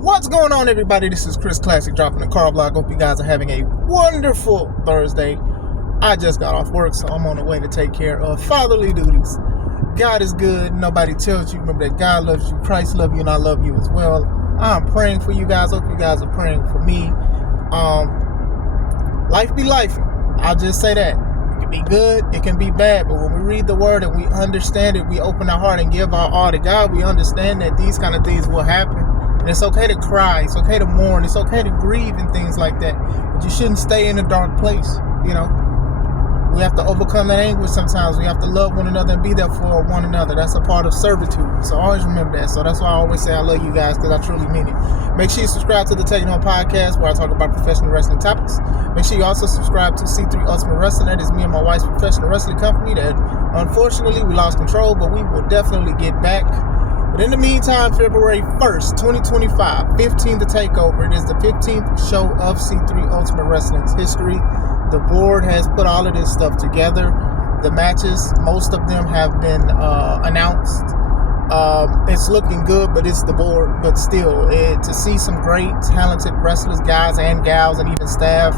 What's going on, everybody? This is Chris Classic dropping the car vlog. Hope you guys are having a wonderful Thursday. I just got off work, so I'm on the way to take care of fatherly duties. God is good. Nobody tells you. Remember that God loves you, Christ loves you, and I love you as well. I'm praying for you guys. Hope you guys are praying for me. Life be life. I'll just say that. It can be good, it can be bad, but when we read the word and we understand it, we open our heart and give our all to God, we understand that these kind of things will happen. And it's okay to cry, it's okay to mourn, it's okay to grieve and things like that. But you shouldn't stay in a dark place, you know. We have to overcome that anguish sometimes. We have to love one another and be there for one another. That's a part of servitude. So always remember that. So that's why I always say I love you guys, because I truly mean it. Make sure you subscribe to the Taking Home Podcast, where I talk about professional wrestling topics. Make sure you also subscribe to C3 Ultimate Wrestling. That is me and my wife's professional wrestling company that unfortunately we lost control, but we will definitely get back. But in the meantime, February 1st, 2025, 15th to Takeover. It is the 15th show of C3 Ultimate Wrestling's history. The board has put all of this stuff together. The matches, most of them have been announced. It's looking good, but it's the board. But still, to see some great, talented wrestlers, guys and gals, and even staff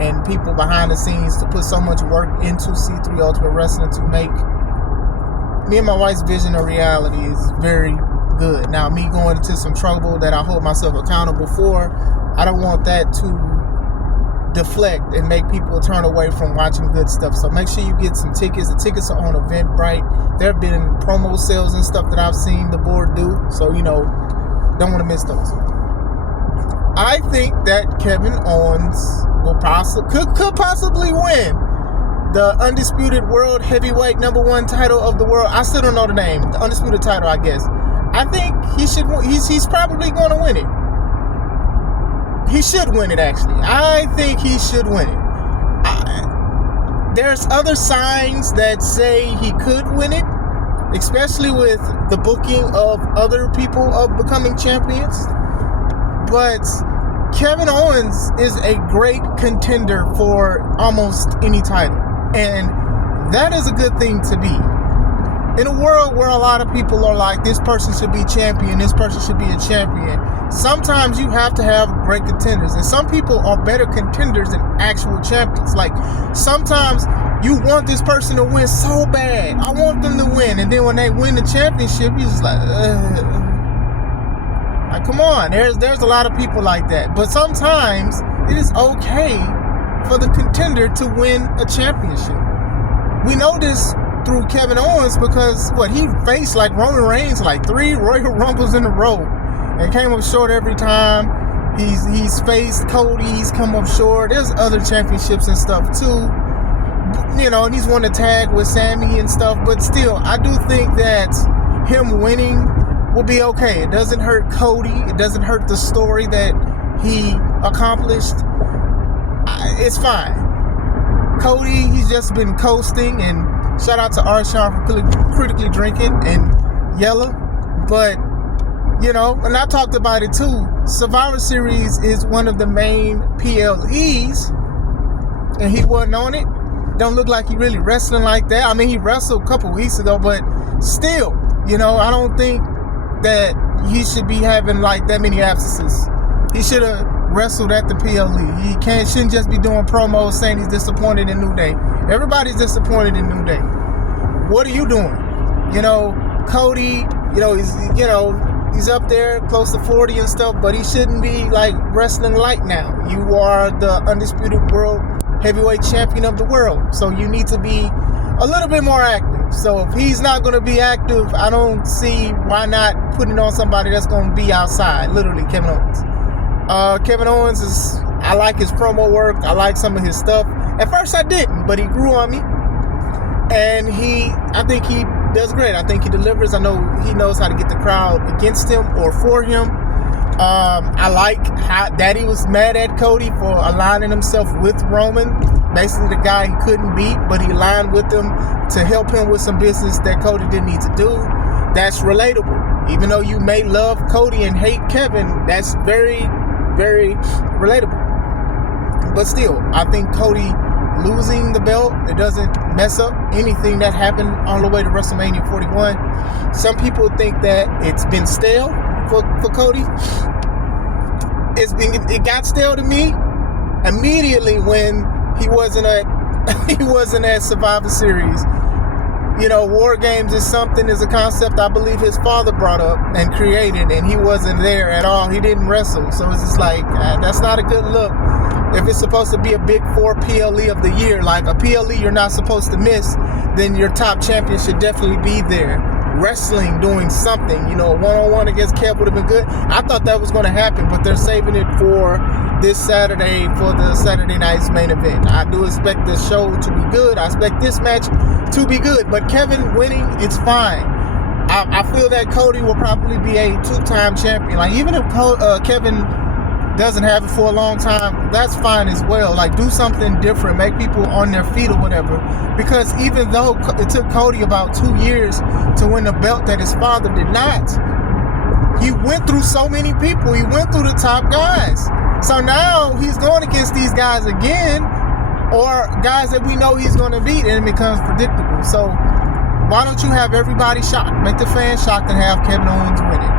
and people behind the scenes to put so much work into C3 Ultimate Wrestling to make me and my wife's vision a reality is very good. Now, me going into some trouble that I hold myself accountable for, I don't want that to deflect and make people turn away from watching good stuff. So make sure you get some tickets. The tickets are on Eventbrite. There have been promo sales and stuff that I've seen the board do. So, you know, don't want to miss those. I think that Kevin Owens will could possibly win the Undisputed World Heavyweight #1 title of the world. I still don't know the name. The Undisputed title, I guess. I think he should. He's probably going to win it. He should win it, actually. I think he should win it. There's other signs that say he could win it, especially with the booking of other people of becoming champions. But Kevin Owens is a great contender for almost any title. And that is a good thing to be. In a world where a lot of people are like, this person should be champion, this person should be a champion, sometimes you have to have great contenders. And some people are better contenders than actual champions. Like, sometimes you want this person to win so bad. I want them to win. And then when they win the championship, you're just like, Like, come on. There's a lot of people like that. But sometimes it is okay for the contender to win a championship. We know this through Kevin Owens because he faced like Roman Reigns like 3 Royal Rumbles in a row and came up short every time. He's faced Cody, he's come up short. There's other championships and stuff too, you know, and he's won a tag with Sammy and stuff. But still, I do think that him winning will be okay. It doesn't hurt Cody, it doesn't hurt the story that he accomplished. It's fine. Cody, he's just been coasting, and shout out to Arshawn for critically drinking and Yella. But, you know, and I talked about it too. Survivor Series is one of the main PLEs, and he wasn't on it. Don't look like he really wrestling like that. I mean, he wrestled a couple weeks ago, but still, you know, I don't think that he should be having like that many absences. He should have wrestled at the PLE. He shouldn't just be doing promos saying he's disappointed in New Day. Everybody's disappointed in New Day. What are you doing? You know, Cody, he's up there close to 40 and stuff, but he shouldn't be like wrestling light now. You are the Undisputed World Heavyweight Champion of the world, so you need to be a little bit more active. So if he's not going to be active, I don't see why not putting on somebody that's going to be outside. Literally, Kevin Owens. Kevin Owens I like his promo work. I like some of his stuff. At first I didn't, but he grew on me. And I think he does great. I think he delivers. I know he knows how to get the crowd against him or for him. I like how Daddy was mad at Cody for aligning himself with Roman. Basically the guy he couldn't beat, but he aligned with him to help him with some business that Cody didn't need to do. That's relatable. Even though you may love Cody and hate Kevin, that's very, very relatable. But still, I think Cody losing the belt, it doesn't mess up anything that happened on the way to WrestleMania 41. Some people think that it's been stale for Cody. it got stale to me immediately when he wasn't at Survivor Series. You know, War Games is a concept I believe his father brought up and created, and he wasn't there at all. He didn't wrestle. So it's just like, that's not a good look. If it's supposed to be a big 4 PLE of the year, like a PLE you're not supposed to miss, then your top champion should definitely be there. Wrestling, doing something, you know, one-on-one against Kev would have been good. I thought that was going to happen, but they're saving it for this Saturday, for the Saturday night's main event. I do expect the show to be good. I expect this match to be good, but Kevin winning, it's fine. I feel that Cody will probably be a 2-time champion. Like, even if Kevin doesn't have it for a long time, that's fine as well. Like, do something different, make people on their feet or whatever, because even though it took Cody about 2 years to win a belt that his father did not, he went through so many people. He went through the top guys. So now he's going against these guys again, or guys that we know he's going to beat, and it becomes predictable. So why don't you have everybody shocked, make the fans shocked, and have Kevin Owens winning?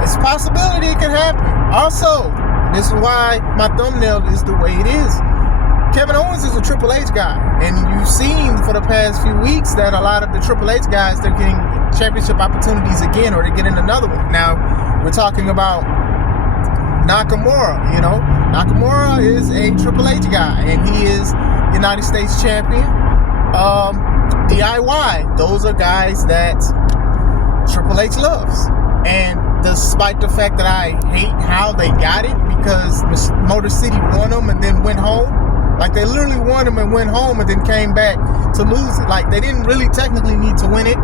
It's a possibility it could happen. Also, this is why my thumbnail is the way it is. Kevin Owens is a Triple H guy, and you've seen for the past few weeks that a lot of the Triple H guys, they're getting championship opportunities again, or they're getting another one. Now, we're talking about Nakamura. You know, Nakamura is a Triple H guy, and he is United States champion. DIY, those are guys that Triple H loves. And despite the fact that I hate how they got it, because Motor City won them and then went home. Like, they literally won them and went home and then came back to lose it. Like, they didn't really technically need to win it.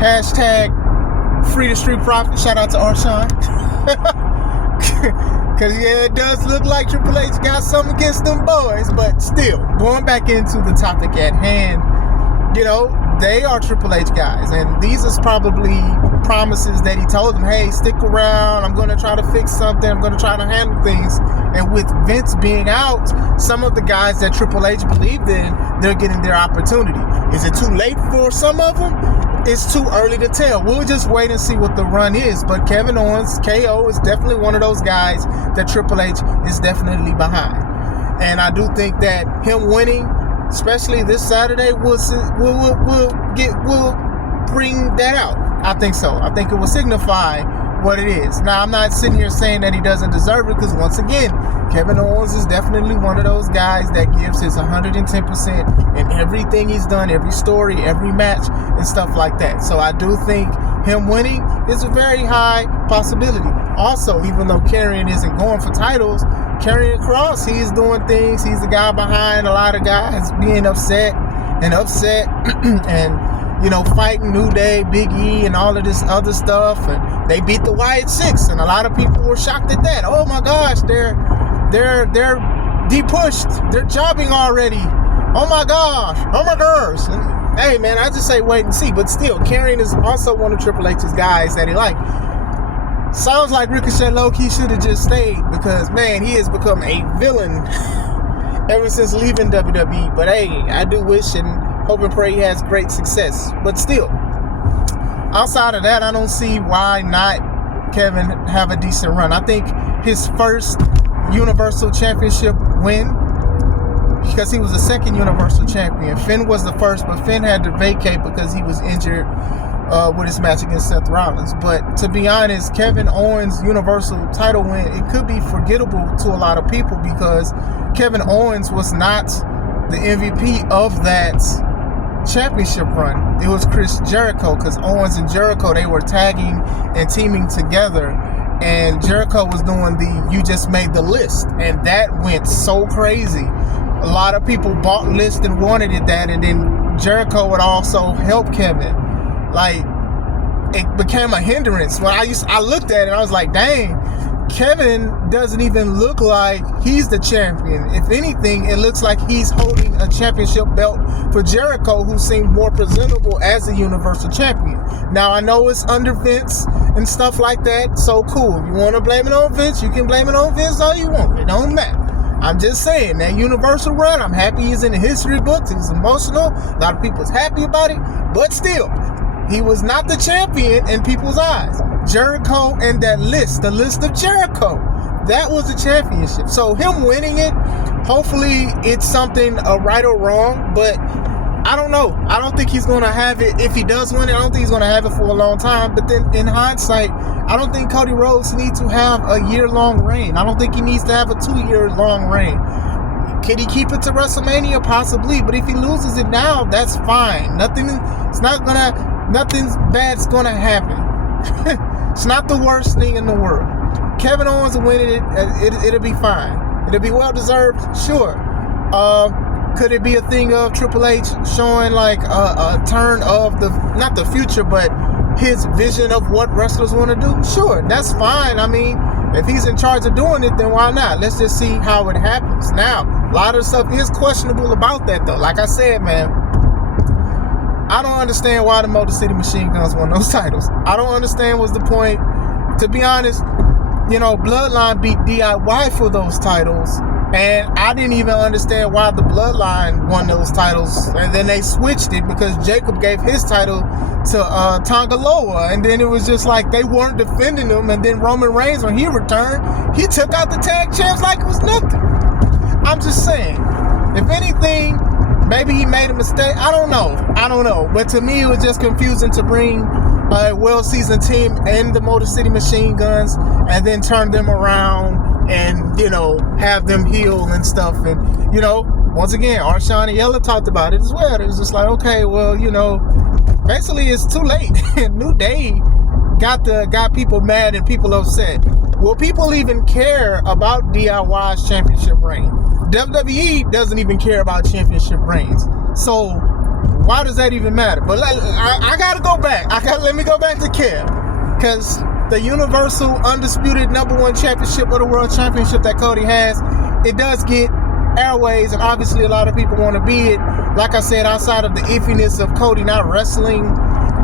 Hashtag free the street profit. Shout out to Arshawn. Because, yeah, it does look like Triple H got something against them boys. But still, going back into the topic at hand, you know, they are Triple H guys, and these is probably promises that he told them, hey, stick around, I'm going to try to fix something, I'm going to try to handle things. And with Vince being out, some of the guys that Triple H believed in, they're getting their opportunity. Is it too late for some of them? It's too early to tell. We'll just wait and see what the run is. But Kevin Owens, KO, is definitely one of those guys that Triple H is definitely behind. And I do think that him winning, especially this Saturday, will bring that out. I think so. I think it will signify what it is. Now, I'm not sitting here saying that he doesn't deserve it, because once again, Kevin Owens is definitely one of those guys that gives his 110% in everything he's done, every story, every match, and stuff like that. So I do think him winning is a very high possibility. Also, even though Karrion isn't going for titles, Karrion Kross, he's doing things. He's the guy behind a lot of guys being upset and, you know, fighting New Day, Big E, and all of this other stuff. And they beat the Wyatt Six, and a lot of people were shocked at that. Oh my gosh, they're depushed. They're jobbing already. Oh my gosh. Oh my gosh. And, hey man, I just say wait and see. But still, Karrion is also one of Triple H's guys that he liked. Sounds like Ricochet low-key should have just stayed, because man, he has become a villain ever since leaving WWE. But hey, I do wish and hope and pray he has great success. But still, outside of that, I don't see why not Kevin have a decent run. I think his first Universal Championship win, because he was the second Universal Champion. Finn was the first, but Finn had to vacate because he was injured with his match against Seth Rollins. But to be honest, Kevin Owens' Universal title win, it could be forgettable to a lot of people, because Kevin Owens was not the MVP of that championship run. It was Chris Jericho, because Owens and Jericho, they were tagging and teaming together, and Jericho was doing the "you just made the list," and that went so crazy. A lot of people bought list and wanted it that, and then Jericho would also help Kevin. Like, it became a hindrance. When I looked at it, I was like, dang, Kevin doesn't even look like he's the champion. If anything, it looks like he's holding a championship belt for Jericho, who seemed more presentable as a Universal Champion. Now, I know it's under Vince and stuff like that, so cool. If you want to blame it on Vince, you can blame it on Vince all you want. It don't matter. I'm just saying, that Universal run, I'm happy he's in the history books. He's emotional. A lot of people's happy about it. But still, he was not the champion in people's eyes. Jericho and that list, the list of Jericho, that was the championship. So him winning it, hopefully it's something right or wrong, but I don't know. I don't think he's going to have it. If he does win it, I don't think he's going to have it for a long time. But then in hindsight, I don't think Cody Rhodes needs to have a year-long reign. I don't think he needs to have a 2-year-long reign. Can he keep it to WrestleMania? Possibly. But if he loses it now, that's fine. Nothing bad's going to happen. It's not the worst thing in the world. Kevin Owens winning it, it'll be fine. It'll be well-deserved, sure. Could it be a thing of Triple H showing like a turn of not the future, but his vision of what wrestlers want to do? Sure, that's fine. I mean, if he's in charge of doing it, then why not? Let's just see how it happens. Now, a lot of stuff is questionable about that, though. Like I said, man, I don't understand why the Motor City Machine Guns won those titles. I don't understand what's the point. To be honest, Bloodline beat DIY for those titles. And I didn't even understand why the Bloodline won those titles. And then they switched it because Jacob gave his title to Tonga Loa. And then it was just like they weren't defending him. And then Roman Reigns, when he returned, he took out the tag champs like it was nothing. I'm just saying, if anything, maybe he made a mistake. I don't know. But to me, it was just confusing to bring a well-seasoned team in the Motor City Machine Guns and then turn them around and, have them heal and stuff. And, once again, Arshawn and Yella talked about it as well. It was just like, okay, well, basically it's too late. New Day got people mad and people upset. Will people even care about DIY's championship reign? WWE doesn't even care about championship reigns. So why does that even matter? But I gotta go back. Let me go back to Kev, because the Universal Undisputed #1 championship of the World Championship that Cody has, it does get airways, and obviously a lot of people want to be it. Like I said, outside of the iffiness of Cody not wrestling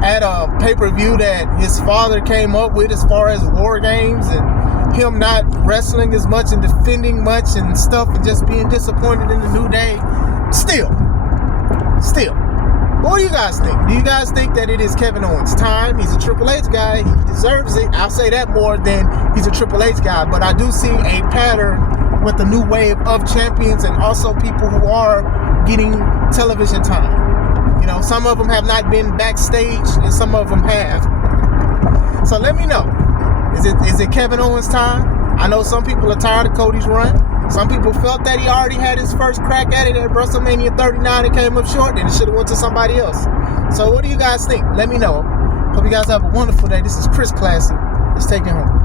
at a pay-per-view that his father came up with as far as War Games, and him not wrestling as much and defending much and stuff, and just being disappointed in the New Day. Still. What do you guys think? Do you guys think that it is Kevin Owens' time? He's a Triple H guy. He deserves it. I'll say that more than he's a Triple H guy. But I do see a pattern with the new wave of champions and also people who are getting television time. Some of them have not been backstage and some of them have. So let me know. Is it Kevin Owens' time? I know some people are tired of Cody's run. Some people felt that he already had his first crack at it at WrestleMania 39 and came up short, and it should have went to somebody else. So what do you guys think? Let me know. Hope you guys have a wonderful day. This is Chris Classic. Let's take it home.